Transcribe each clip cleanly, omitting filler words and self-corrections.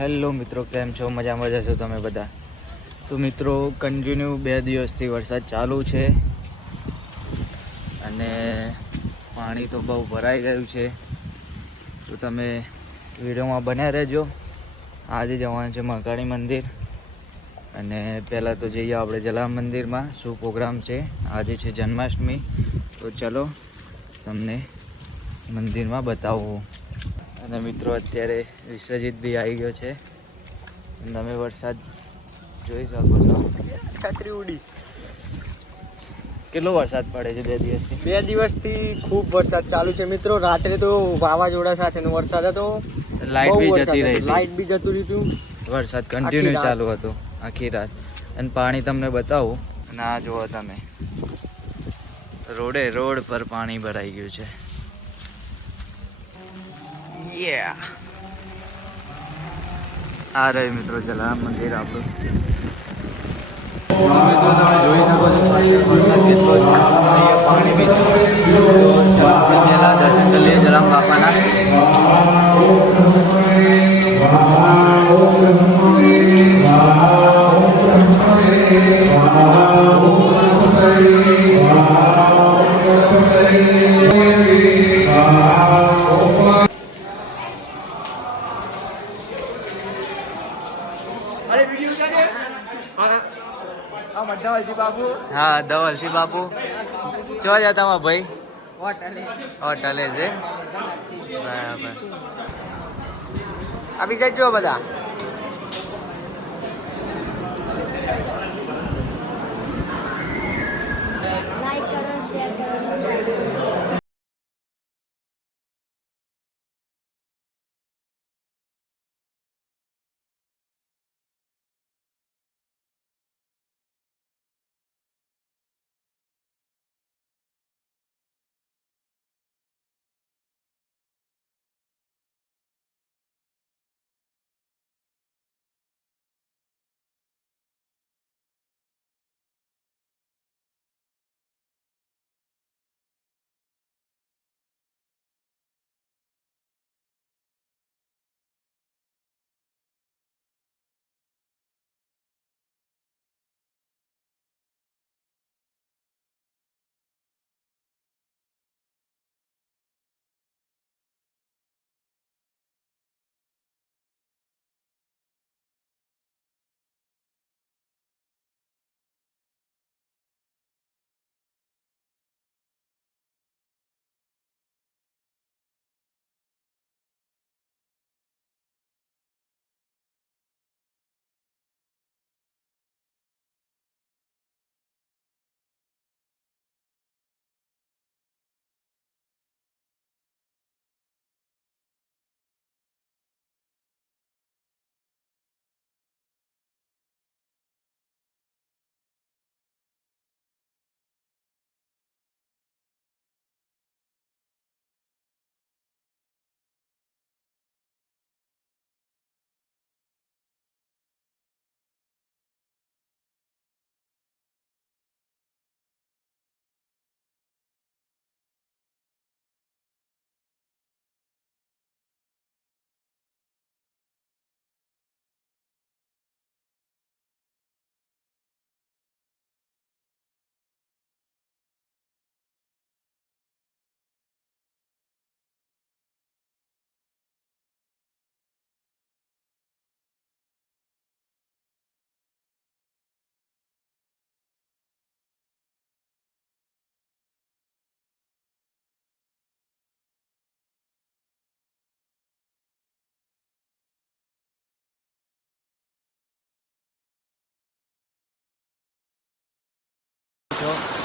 Hello મિત્રો, કેમ છો? મજામાં જશો તમે બધા? તો મિત્રો, કન્ટિન્યુ 2 દિવસથી વરસાદ ચાલુ છે અને પાણી તો બહુ ભરાઈ ગયું છે. તો તમે વિડીયોમાં બન્યા રહેજો. આજે જવાનું છે મહાકાળી મંદિર અને પહેલાં તો જઈએ આપણે જલારામ મંદિરમાં. શું પ્રોગ્રામ છે? આજે છે જન્માષ્ટમી. તો ચલો તમને મંદિરમાં બતાવું. અને મિત્રો, અત્યારે વિશ્વજીત બી આવી ગયો છે. તમે વરસાદ જોઈ શકો છો. છત્રી ઉડી. કેટલો વરસાદ પડે છે 2 દિવસથી? 2 દિવસથી ખૂબ વરસાદ ચાલુ છે મિત્રો. રાત્રે તો વાવાઝોડા સાથેનો વરસાદ હતો. લાઇટ બી જતી રહી. લાઇટ બી જતું રહ્યું. વરસાદ કન્ટિન્યુ ચાલુ હતો આખી રાત. અને પાણી તમને બતાવું. અને આ જુઓ તમે, રોડ પર પાણી ભરાઈ ગયું છે. આ રહ્યું મિત્રો જલારામ મંદિર આપણું. મિત્રો, તમે જોઈ શકો છો વરસાદ કેટલો છે. અહીંયા પાણી બી ચલો આપણે પહેલાં દર્શન કરી લઈએ જલારામ બાપાના. હા, ધવલસિંહ બાપુ ચો જતા માં ભાઈ? હોટલે છે. બરાબર. આવી જજો બધા. લાઈક કરો, શેર કરો, સબસ્ક્રાઇબ કરો.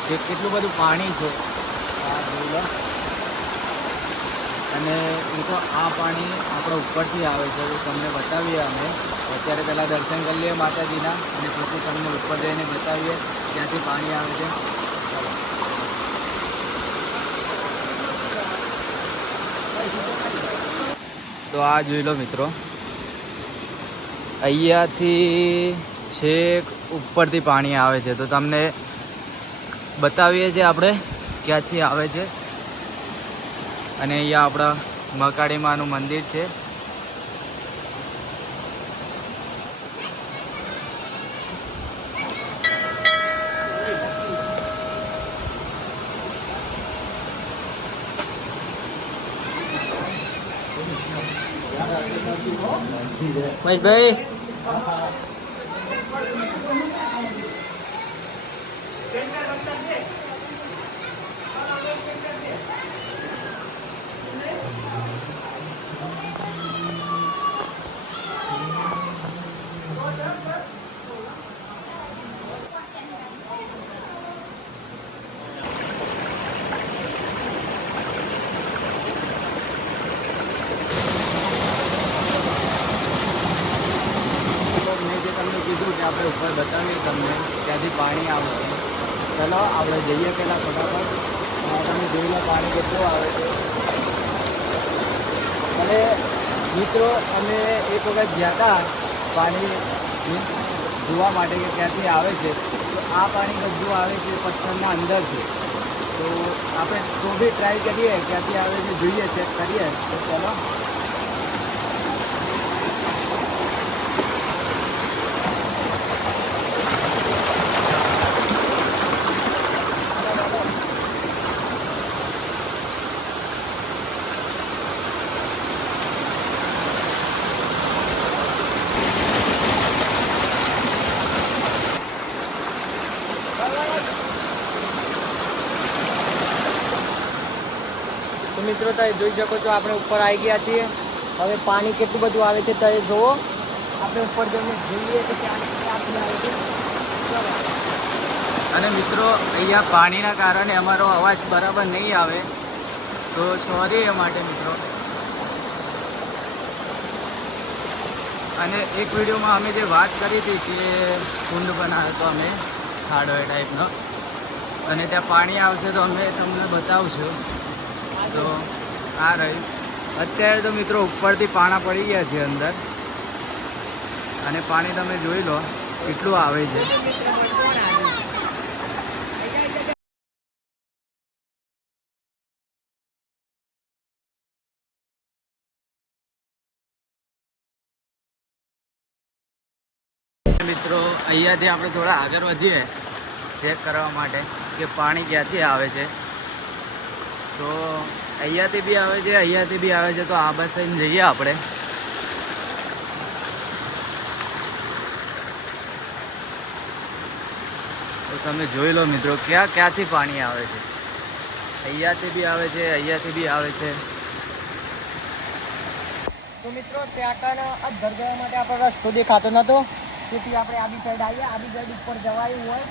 કે કેટલું બધું પાણી છે આ જોઈ લો. અને એ તો આ પાણી આપણા ઉપરથી આવે છે. તો તમને બતાવીએ અમે. અત્યારે પહેલાં દર્શન કરી લઈએ માતાજીના અને પછી તમને ઉપર જઈને બતાવીએ ક્યાંથી પાણી આવે છે. તો આ જોઈ લો મિત્રો, અહીંયાથી છેક ઉપરથી પાણી આવે છે. તો તમને બતાવીએ છીએ આપણે ક્યાંથી આવે છે. અને અહીંયા આપણા મહાકાળી માનું મંદિર છે. મહેશભાઈ મેં જે તમને કીધું કે આપણે ઉપર બતાવીએ તમને ત્યાંથી પાણી આવે છે. ચલો આપણે જઈએ પહેલાં ફટાફટ. તમે જોઈ લો પાણી કેટલું આવે છે. અને મિત્રો અમે એક વખત ગયા હતા પાણી મીન્સ જોવા માટે કે ક્યાંથી આવે છે. તો આ પાણી બધું આવે છે પથ્થરના અંદરથી. તો આપણે તો બી ટ્રાય કરીએ ક્યાંથી આવે છે, જોઈએ, ચેક કરીએ. તો ચલો. તો મિત્રો તમે જોઈ શકો છો આપણે ઉપર આવી ગયા છીએ. હવે પાણી કેટલું બધું આવે છે તમે જુઓ. આપણે ઉપર જઈને જોઈએ કે ક્યાંથી આવે છે. અને મિત્રો અહીંયા પાણીના કારણે અમારો અવાજ બરાબર નહીં આવે, તો સોરી એ માટે મિત્રો. અને એક વિડીયોમાં અમે જે વાત કરી હતી કે કુંડ બનાવ્યો હતો અમે ખાડો એ ટાઈપનો, અને ત્યાં પાણી આવશે તો અમે તમને બતાવશું. તો આ રહ્યું. અત્યારે તો મિત્રો ઉપરથી પાણા પડી ગયા છે અંદર, અને પાણી તમે જોઈ લો કેટલું આવે છે. મિત્રો અહીંયાથી આપણે થોડા આગળ વધીએ ચેક કરવા માટે કે પાણી ક્યાંથી આવે છે. તો અહીંયાથી બી આવે છે, અહીંયાથી બી આવે છે. તો આ બસ થઈને જઈએ આપણે. તો તમે જોઈ લો મિત્રો ક્યાંથી પાણી આવે છે. અહીંયાથી બી આવે છે, અહીંયાથી બી આવે છે. તો મિત્રો ત્યાં કારણે આ ઘર જવા માટે આપણો રસ્તો દેખાતો નહોતો, તેથી આપણે આબી સાઈડ આવીએ. આબી સાઈડ ઉપર જવાયું હોય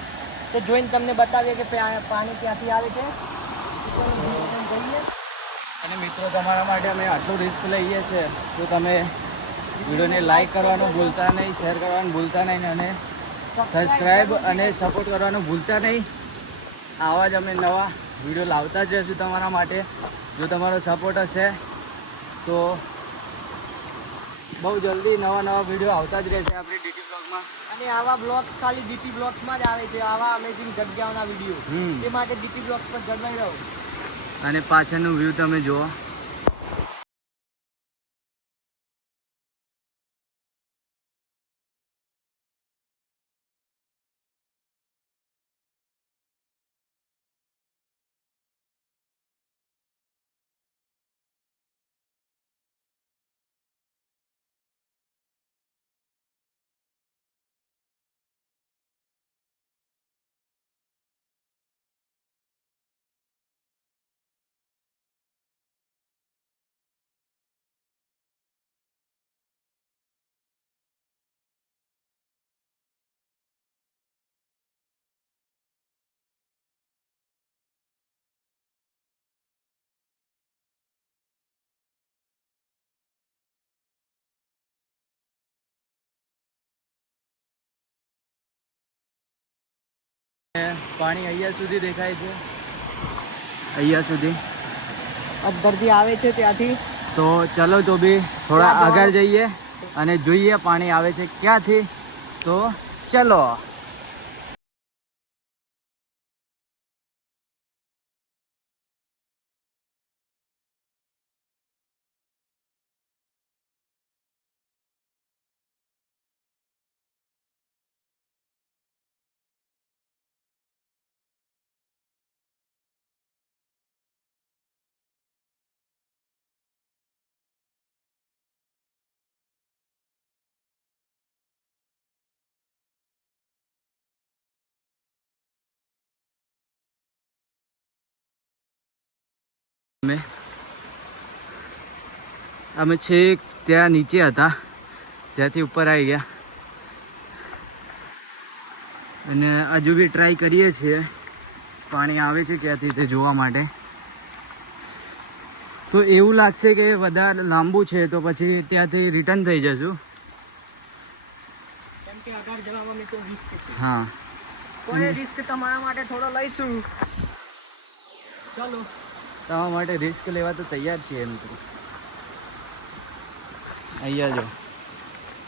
તો જોઈને તમને બતાવીએ કે પાણી ક્યાંથી આવે છે. જઈએ. અને મિત્રો તમારા માટે અમે આટલું રિસ્ક લઈએ છીએ, તો તમે વિડીયોને લાઈક કરવાનું ભૂલતા નહીં, શેર કરવાનું ભૂલતા નહીં, અને સબસ્ક્રાઈબ અને સપોર્ટ કરવાનું ભૂલતા નહીં. આવા જ અમે નવા વિડીયો લાવતા જ રહીશું તમારા માટે. જો તમારો સપોર્ટ હશે તો બહુ જલ્દી નવા વિડીયો આવતા જ રહેશે આપણી ડીટી બ્લોગમાં. અને આવા બ્લોગ્સ ખાલી ડીટી બ્લોગ્સમાં જ આવે છે, આવા અમેઝિંગ જગ્યાઓના વિડીયો. એ માટે ડીટી બ્લોગ્સ પર જણાવી રહો. અને પાછળનું વ્યૂ તમે જુઓ. પાણી અહીંયા સુધી દેખાય છે, અહીંયા સુધી અંદરથી આવે છે ત્યાંથી. તો ચલો તો બી થોડા આગળ જઈએ અને જોઈએ પાણી આવે છે ક્યાંથી. તો ચલો. અમે છેક ત્યાં નીચે હતા, જ્યાંથી ઉપર આવી ગયા અને હજુ બી ટ્રાય કરીએ છીએ પાણી આવે છે ક્યાંથી તે જોવા માટે. તો એવું લાગશે કે વધારે લાંબુ છે તો પછી ત્યાંથી રિટર્ન થઈ જશું. કેમ કે આગળ જવામાં મિત્રો રિસ્ક છે. હા, કોઈ રિસ્ક તમારા માટે થોડો લઈશું. ચલો, તમારા માટે રિસ્ક લેવા તો તૈયાર છીએ મિત્રો. અહીંયા જો,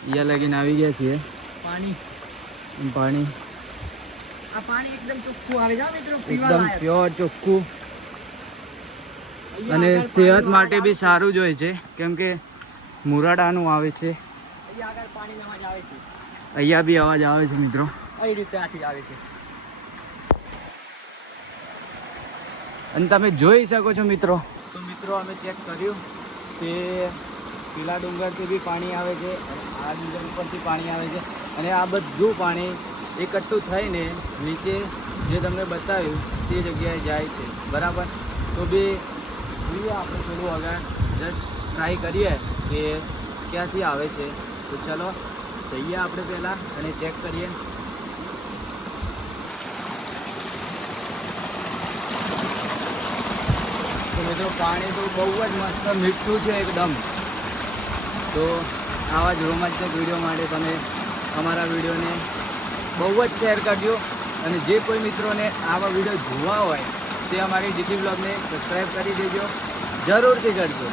અહીંયા લગીને આવી ગયા છીએ. પાણી પાણી આ પાણી એકદમ ચોખ્ખું આવે છે મિત્રો, પીવા એકદમ લાયક. પ્યોર ચોખ્ખું અહીંયા અને આગળ સેહત પાણીનો માટે અવાજ બી સારું જ હોય છે, કેમ કે મુરાડાનું આવે છે. અહીંયા આગળ પાણીનો અવાજ આવે છે. અહીંયા બી અવાજ આવે છે મિત્રો. કઈ રીતે આથી આવે છે? અને તમે જોઈ શકો છો મિત્રો. તો મિત્રો અમે ચેક કર્યું કે પેલા ડુંગરથી બી પાણી આવે છે અને આ ડુંગર ઉપરથી પાણી આવે છે અને આ બધું પાણી એકઠું થઈને નીચે જે તમને બતાવ્યું તે જગ્યાએ જાય છે, બરાબર. તો બી જોઈએ આપણે થોડું આગળ જસ્ટ ટ્રાય કરીએ કે ક્યાંથી આવે છે. તો ચલો જઈએ આપણે પહેલાં અને ચેક કરીએ. તો મિત્રો પાણી તો બહુ જ મસ્ત મીઠું છે એકદમ. તો આવા જ રોમાંચક વિડીયો માટે તમે અમારા વિડીયોને બહુ જ શેર કરજો અને જે કોઈ મિત્રોને આવા વિડીયો જોવા હોય તે અમારી ડીપી બ્લોગને સબસ્ક્રાઈબ કરી દેજો, જરૂરથી કરજો.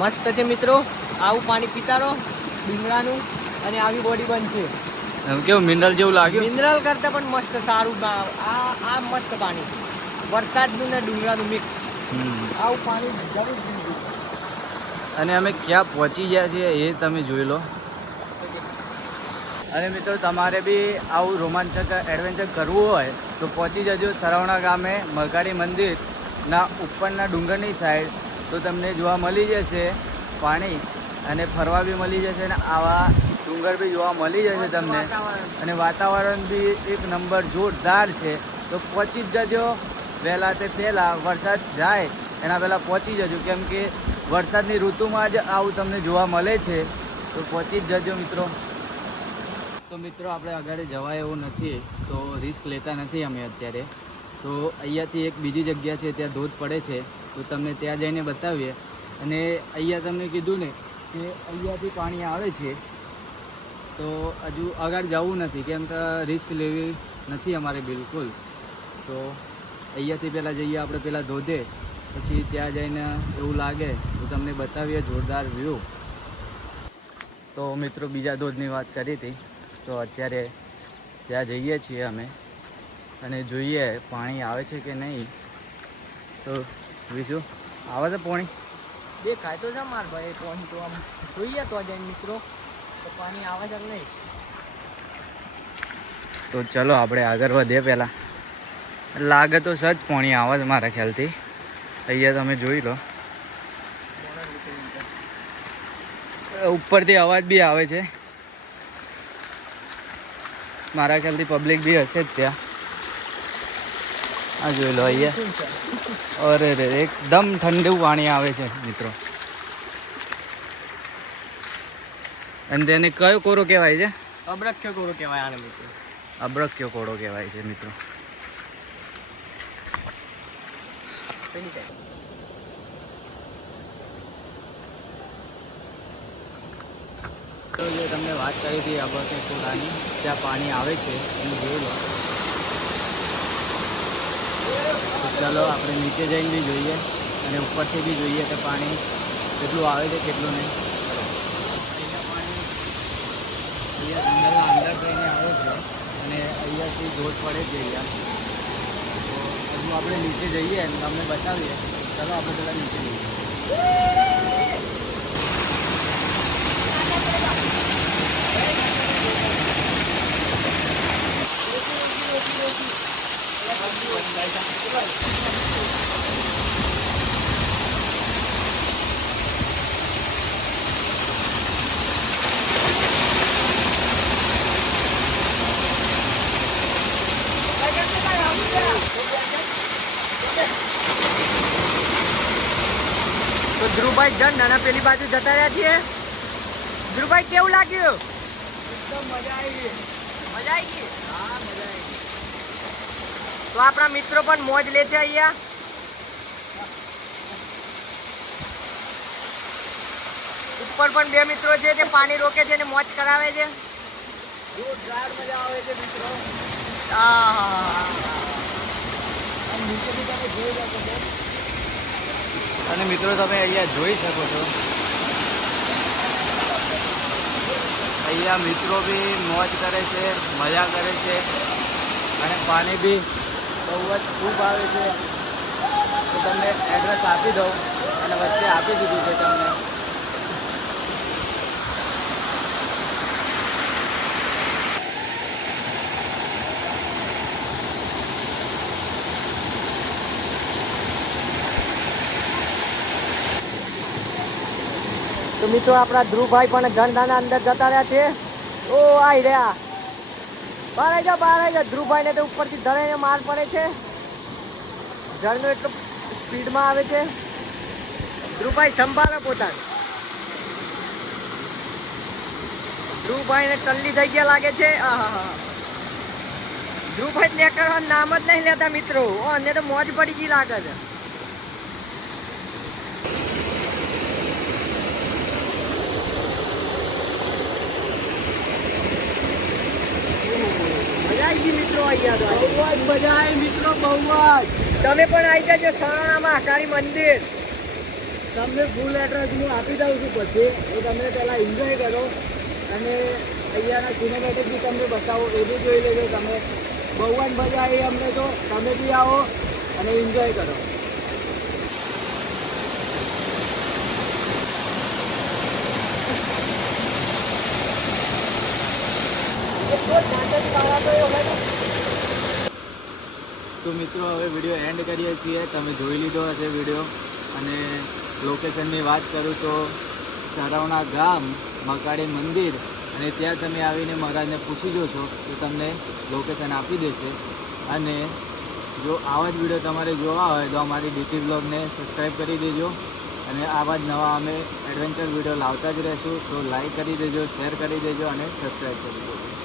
મસ્ત છે મિત્રો, આવું પાણી પીતા રહો ડુંગળાનું અને આવી બોડી બનશે. કેવું મિનરલ જેવું લાગ્યું? મિનરલ કરતાં પણ મસ્ત સારું. આ મસ્ત પાણી, વરસાદનું ને ડુંગળાનું મિક્સ. આવું પાણી જરૂર પીવું. અને અમે ક્યાં પહોંચી ગયા છીએ એ તમે જોઈ લો. અને મિત્રો તમારે બી આવું રોમાંચક એડવેન્ચર કરવું હોય તો પહોંચી જજો સરાવણા ગામે મકાડી મંદિરના ઉપરના ડુંગરની સાઈડ. તો તમને જોવા મળી જશે પાણી અને ફરવા બી મળી જશે અને આવા ડુંગર બી જોવા મળી જશે તમને. અને વાતાવરણ બી એક નંબર જોરદાર છે. તો પહોંચી જ જજો વહેલા તે પહેલાં, વરસાદ જાય એના પહેલાં પહોંચી જજો, કેમ કે વરસાદની ઋતુમાં જ આવું તમને જોવા મળે છે. તો પહોંચી જ જજો મિત્રો. તો મિત્રો આપણે આગળ જવાય એવું નથી, તો રિસ્ક લેતા નથી અમે અત્યારે. તો અહીંયાથી એક બીજી જગ્યા છે, ત્યાં ધોધ પડે છે, તો તમને ત્યાં જઈને બતાવીએ. અને અહીંયા તમને કીધું ને કે અહીંયાથી પાણી આવે છે, તો હજુ આગળ જવું નથી, કેમ કે રિસ્ક લેવી નથી અમારે બિલકુલ. તો અહીંયાથી પહેલાં જઈએ આપણે પહેલાં ધોધે, પછી ત્યાં જઈને એવું લાગે તો તમને બતાવીએ જોરદાર વ્યૂ. તો મિત્રો બીજા ધોધની વાત કરી હતી, તો અત્યારે ત્યાં જઈએ છીએ અમે અને જોઈએ પાણી આવે છે કે નહીં. તો બીજું આવે છે પાણી? દેખાય તો છે માર ભાઈ પાણી. તો આમ જોઈએ તો જઈને મિત્રો તો પાણી આવે છે કે નહીં. તો ચલો આપણે આગળ વધીએ. પહેલાં લાગે તો સજ પાણી આવે છે મારા ખ્યાલથી. અહીંયા તમે જોઈ લો, ઉપરથી અવાજ બી આવે છે. મારા ખ્યાલથી પબ્લિક બી હશે જ ત્યાં. આ જોઈ લો અહીંયા. અરે રે, એકદમ ઠંડુ પાણી આવે છે મિત્રો. અને તેને કયો કોરો કહેવાય છે? અબ્રખ્ય કોરો કહેવાય આને મિત્રો. અબ્રખ્યો કોળો કહેવાય છે મિત્રો. તો જે તમને વાત કરી હતી અબ્રખ્યો કોળાની, ત્યાં પાણી આવે છે એને જોઈ લો. તો ચાલો આપણે નીચે જઈને બી જોઈએ અને ઉપરથી બી જોઈએ કે પાણી કેટલું આવે છે કેટલું નહીં. અહીંયા પાણી અહીંયા જંગલના અંદર થઈને આવે છે અને અહીંયાથી ધોધ પડે છે અહીંયા. તો હજુ આપણે નીચે જઈએ અને તમને બતાવીએ. ચાલો આપણે પહેલાં નીચે જઈએ. તો ધ્રુવભાઈ જન નાના પેલી બાજુ જતા રહ્યા છીએ. ધ્રુવભાઈ કેવું લાગ્યું? એકદમ મજા આવી ગઈ. મજા આવી ગઈ. હા, મજા આવી ગઈ. તો આપણા મિત્રો પણ મોજ લે છે અહીંયા. ઉપર પણ બે મિત્રો છે તે પાણી રોકે છે અને મોજ કરાવે છે. જોરદાર મજા આવે છે મિત્રો. આહા. નીચેથી તમે જોઈ શકો છો. અને મિત્રો તમે અહીંયા જોઈ શકો છો, અહીંયા મિત્રો બી મોજ કરે છે, મજા કરે છે અને પાણી બી બહુ જ ખૂબ આવે છે. તો તમને એડ્રેસ આપી દઉં અને વચ્ચે આપી દીધું છે તમને. તો મિત્રો આપણા ધ્રુવભાઈ પણ ગણદાના અંદર જતા રહ્યા છે. ઓ આઈ રહ્યા. બહાર આવી જા. ધ્રુવભાઈ ને તો ઉપરથી ધરાઈને માર પડે છે. ઝરણું એટલું સ્પીડમાં આવે છે. ધ્રુવભાઈ સંભાળો પોતાને. ધ્રુવભાઈ ને ટલ્લી થઈ ગયા લાગે છે. આહા. ધ્રુવભાઈ નીકળવાનું નામ જ નહીં લેતા મિત્રો. અને તો મોજ પડી ગઈ લાગે છે. મજા આવી ગઈ મિત્રો અહીંયા તો. બહુ જ મજા આવી મિત્રો, બહુ જ. તમે પણ આવી જજો સરાણામાં હકારી મંદિર. તમને ફૂલ એડ્રેસ હું આપી દઉં છું પછી. એ તમે પહેલાં એન્જોય કરો અને અહીંયાના સિનેમેટિક બી તમને બતાવો, એ બી જોઈ લેજો તમે. બહુ જ મજા આવી અમને તો. તમે બી આવો અને એન્જોય કરો. તો મિત્રો હવે વિડીયો એન્ડ કરીએ છીએ. તમે જોઈ લીધો હશે વિડીયો. અને લોકેશનની વાત કરું તો સરાવણા ગામ, મકાડી મંદિર, અને ત્યાં તમે આવીને મહારાજને પૂછી જોશો તો તમને લોકેશન આપી દેશે. અને જો આવા જ વિડીયો તમારે જોવા હોય તો અમારી ડીટી બ્લોગને સબસ્ક્રાઈબ કરી દેજો. અને આવા જ નવા અમે એડવેન્ચર વિડીયો લાવતા જ રહીશું. તો લાઈક કરી દેજો, શેર કરી દેજો અને સબસ્ક્રાઈબ કરી દેજો.